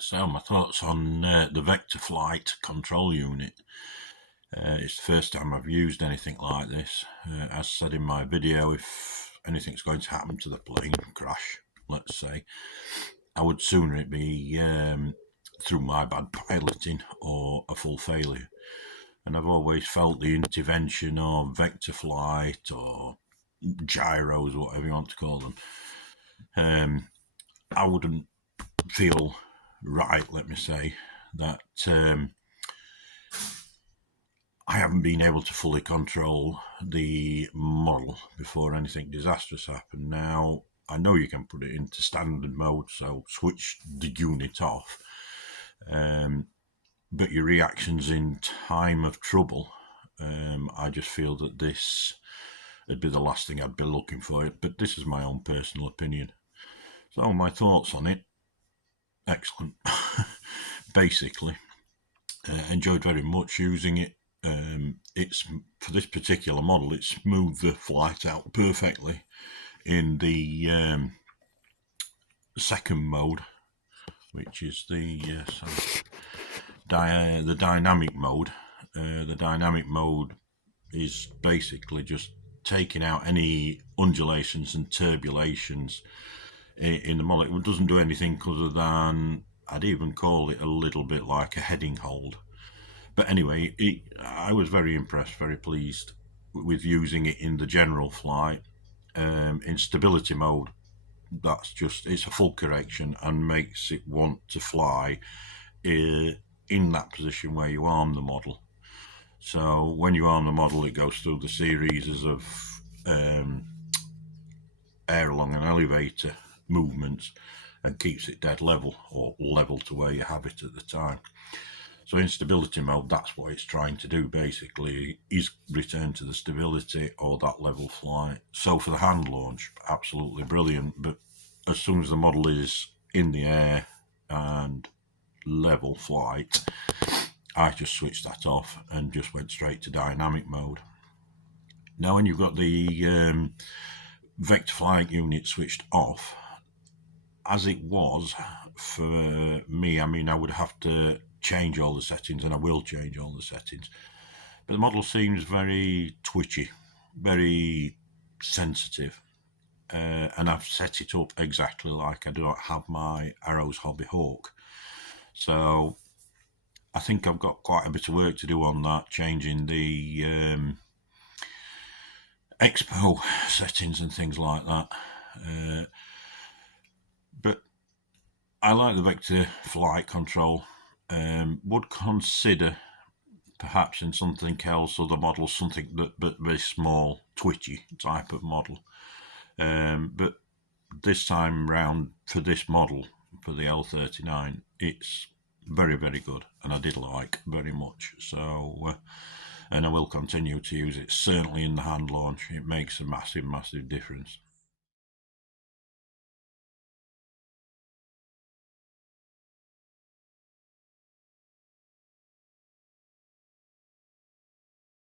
So my thoughts on the Vector Flight control unit. It's the first time I've used anything like this. As said in my video, if anything's going to happen to the plane, crash, let's say, I would sooner it be through my bad piloting or a full failure. And I've always felt the intervention of Vector Flight or gyros, whatever you want to call them, I wouldn't feel right, let me say, that I haven't been able to fully control the model before anything disastrous happened. Now, I know you can put it into standard mode, so switch the unit off, but your reactions in time of trouble, I just feel that this would be the last thing I'd be looking for. But this is my own personal opinion. So my thoughts on it, excellent. Basically, enjoyed very much using it. It's for this particular model, it smoothed the flight out perfectly in the second mode, which is the dynamic mode. The dynamic mode is basically just taking out any undulations and turbulations in the model. It doesn't do anything other than, I'd even call it a little bit like a heading hold. But anyway, I was very impressed, very pleased with using it in the general flight. In stability mode, it's a full correction and makes it want to fly in that position where you arm the model. So when you arm the model, it goes through the series of air along an elevator movements and keeps it dead level or level to where you have it at the time. So in stability mode, that's what it's trying to do basically, is return to the stability or that level flight. So for the hand launch, absolutely brilliant. But as soon as the model is in the air and level flight, I just switched that off and just went straight to dynamic mode. Now when you've got the Vector Flight unit switched off, as it was for me, I mean, I would have to change all the settings, and I will change all the settings, but the model seems very twitchy, very sensitive, and I've set it up exactly like I do not have my Arrows Hobby Hawk. So I think I've got quite a bit of work to do on that, changing the expo settings and things like that. But I like the Vector Flight control. Would consider perhaps in something else, other models, something but very small, twitchy type of model. But this time round for this model, for the L39, it's very, very good, and I did like very much. So, and I will continue to use it. Certainly in the hand launch, it makes a massive, massive difference.